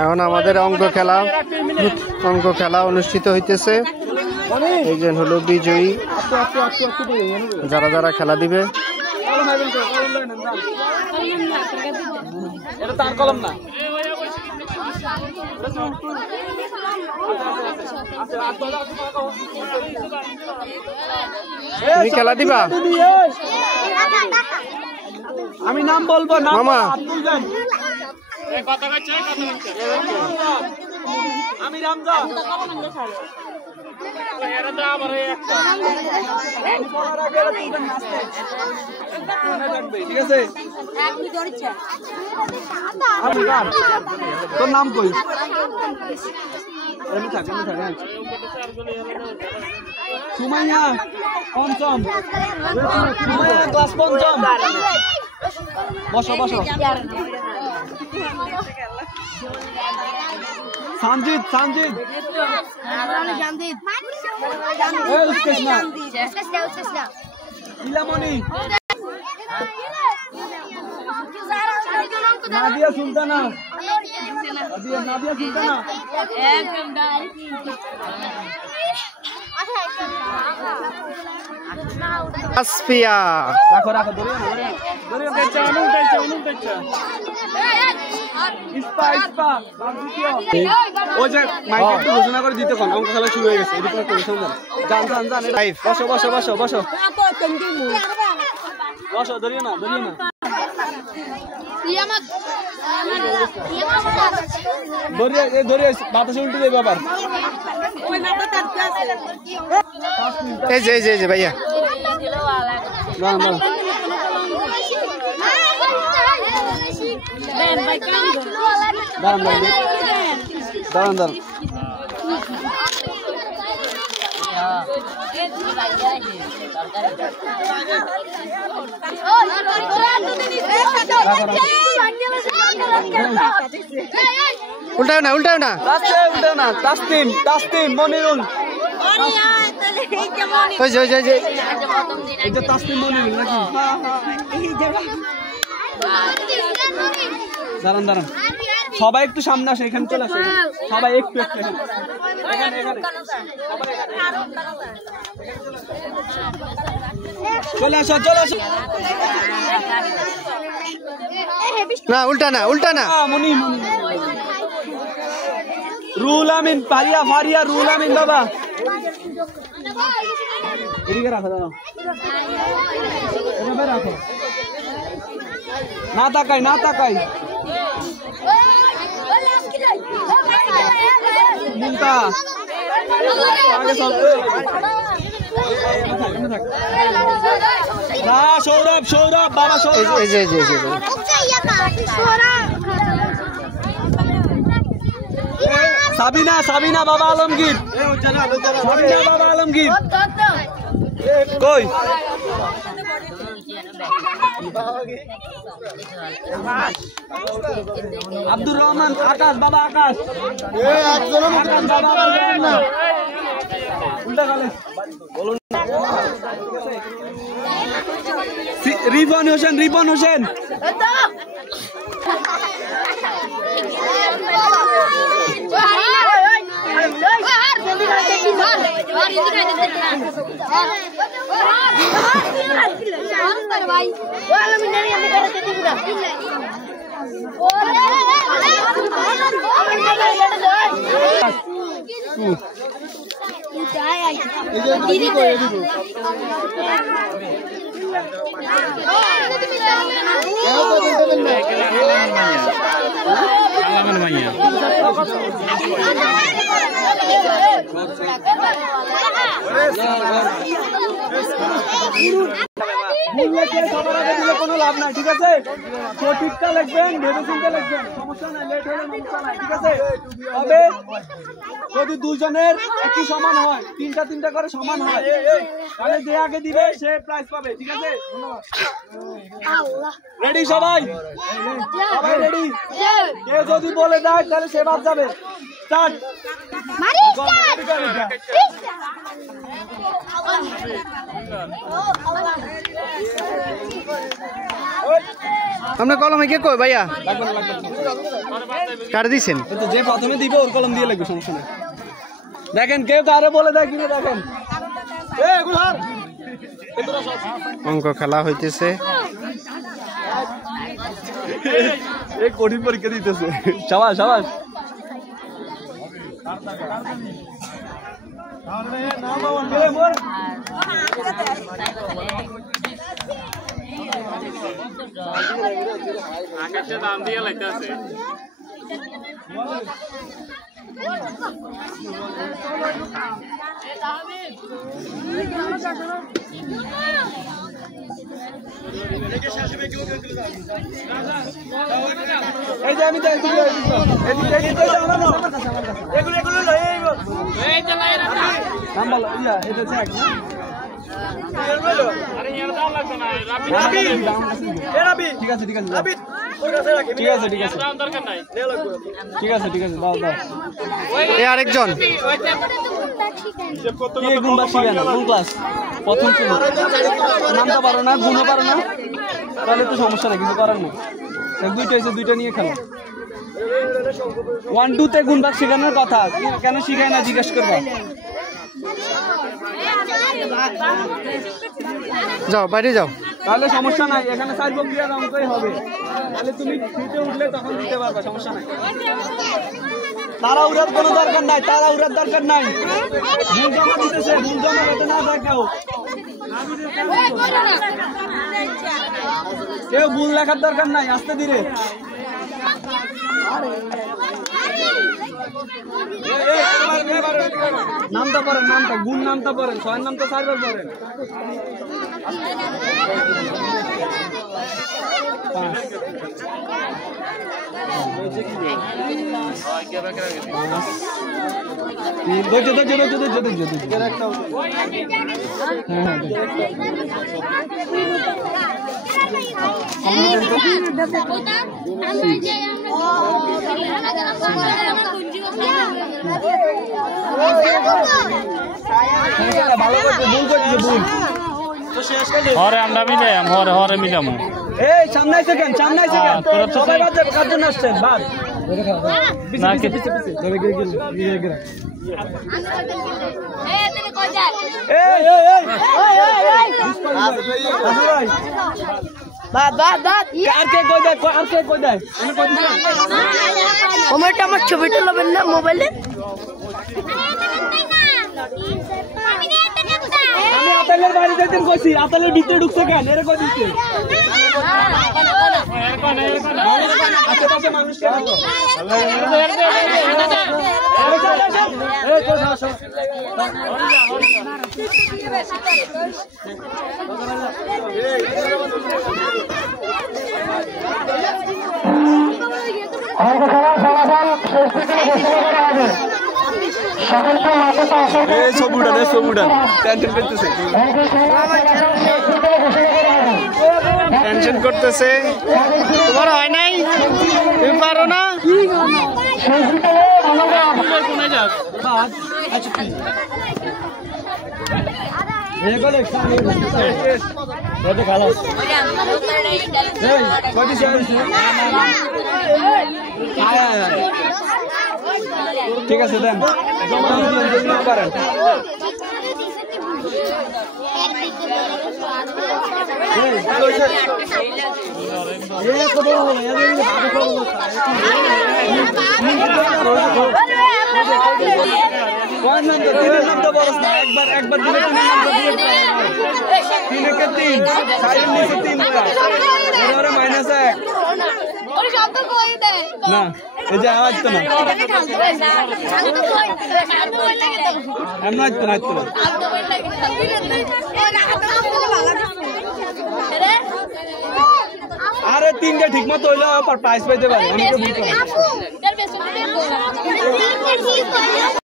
এখন আমাদের অঙ্ক খেলা অনুষ্ঠিত হইতেছে। এই যে হলো বিজয়ী যারা যারা খেলা দিবে। তুমি খেলা দিবা? আমি নাম বলবো না মামা। আমি রামজা। ঠিক আছে, তোর নাম কই? সুমাইয়া পঞ্চম, সুমাইয়া ক্লাস পঞ্চম। বসো বসো। সঞ্জিত সঞ্জিত ইলামনি নাদিয়া সুলতানা নাদিয়া সুলতানা আসফিয়া। রাখো রাখো ধরে ওই যে মাইকে একটু ঘোষণা করে দিতে কোন অঙ্ক খেলা শুরু হয়ে গেছে। জান জান জান বসো বসো বসো বসো বসো। ধরিও না ধরিও না। ধরিয়ে বাতাসে উল্টে দেবে আবার। এই যে ভাইয়া দাঁড়ান দাঁড়ান। উল্টাও না উল্টাও না উল্টাও না। তাসতিন তাসতিন মনিরুল। এই যে তাসতিন মনিরুল নাকি? দাঁড়ান দাঁড়ান, সবাই একটু সামনে আসে, এখানে চলে আসে সবাই একটু একটু চলে আসো চলে আসো। না উল্টা না উল্টা না। মনি রুল আমিন ফারিয়া ফারিয়া রুল আমিন বাবা এদিকে রাখো দাও এভাবে রাখো। না তাকাই না তাকাই। মুন্তা আগে চলতে না। সৌরভ সৌরভ বাবা সৌরভ। সাবিনা সাবিনা বাবা আলমগীর। সাবিনা বাবা আলমগীর কই? আব্দুর রহমান আকাশ বাবা আকাশ। রিপন হোসেন রিপন হোসেন। কোনো লাভ নাই, ঠিক আছে? সঠিকটা লিখবেন, ভেবে চিন্তে লিখবেন, সমস্যা নাই, লেট হলে সমস্যা নাই, ঠিক আছে? তবে যদি দুজনের একই সমান হয়, তিনটা তিনটা করে সমান হয়, তাহলে যে আগে দিবে সে প্রাইজ পাবে, ঠিক আছে? রেডি সবাই? সবাই রেডি? কে যদি বলে দেয় তাহলে সে বাদ যাবে। স্টার্ট। আপনার কলমে কে কই ভাইয়া কাটে দিচ্ছেন যে প্রথমে দিবে ওর কলম দিয়ে লাগবে, সমস্যা নেই। দেখেন কেউ কারে বলে দেয় কিনা দেখেন। অঙ্ক খেলা হইতেছে। কঠিন পরীক্ষা দিতেছে। সাবাস সাবাস। আকাশে দাম দিয়ে লাইতেছে। এই যে আমি ঠিক আছে ঠিক আছে ঠিক আছে ঠিক আছে ঠিক আছে ঠিক আছে দাও দাও। এই আরেকজন গুনবার শিখে না, কোন ক্লাস? প্রথম শ্রেণী। নামতে পারো না, গুনও পারো না, তাহলে তো সমস্যা নেই, কিছু করার নেই। দুইটা এসে দুইটা নিয়ে খেলো। 1 2 তে গুনবার শেখানোর কথা, কেন শিখায় না জিজ্ঞেস করবা। যাও বাইরে যাও। তাহলে সমস্যা নাই, এখানে 4 প্রক্রিয়ার অঙ্কই হবে। তাহলে তুমি ফিটে উঠলে তখন দিতে পারবা, সমস্যা নাই। তারা উড়ার কোনো দরকার নাই, তারা উড়ার দরকার নাই। ভুল জমা দিতেছে, ভুল জমা হতে না দেখাও। কেউ ভুল লেখার দরকার নাই, আস্তে ধীরে। নামটা পড়েন, নামটা গুণ নামটা পড়েন, 6 নামটা 4 বার পড়েন। হরে আমরা মিলাম, হরে হরে মিলাম। এই সামনে আইছে কেন, সামনে আইছে কেন? সবাই বাজে কার জন্য আসছেন? বাদ পিছে পিছে পিছে পিছে ধরে গিয়ে গিয়ে গিয়ে এই তুমি কই যাস? এই এই এই ওই ওই ওই ভাই বাদ বাদ বাদ আর কে কই দেয়, আর কে কই দেয়? আমি কই দিছি ওমরটা আমার ছবিটা লবেন না মোবাইলে। আমি আতালের বাড়ি যাইতেন কইছি, আতালের ভিতরে ঢুকছে কেন? এর কই দিছে আশেপাশে মানুষ কেন? এই তো আসো টেনশন করতেছে। তোমার হয় নাই, তুমি পারো না। ঠিক আছে দেন পারেন। একবার একবার দিলে তিনকে 3 সাইড নিচে 3 মাইনাস 1 না, এই যে আওয়াজ তো না এমন তো না তো আরে 3টা ঠিক মতো হইলো প্রাইস পাইতে পারে।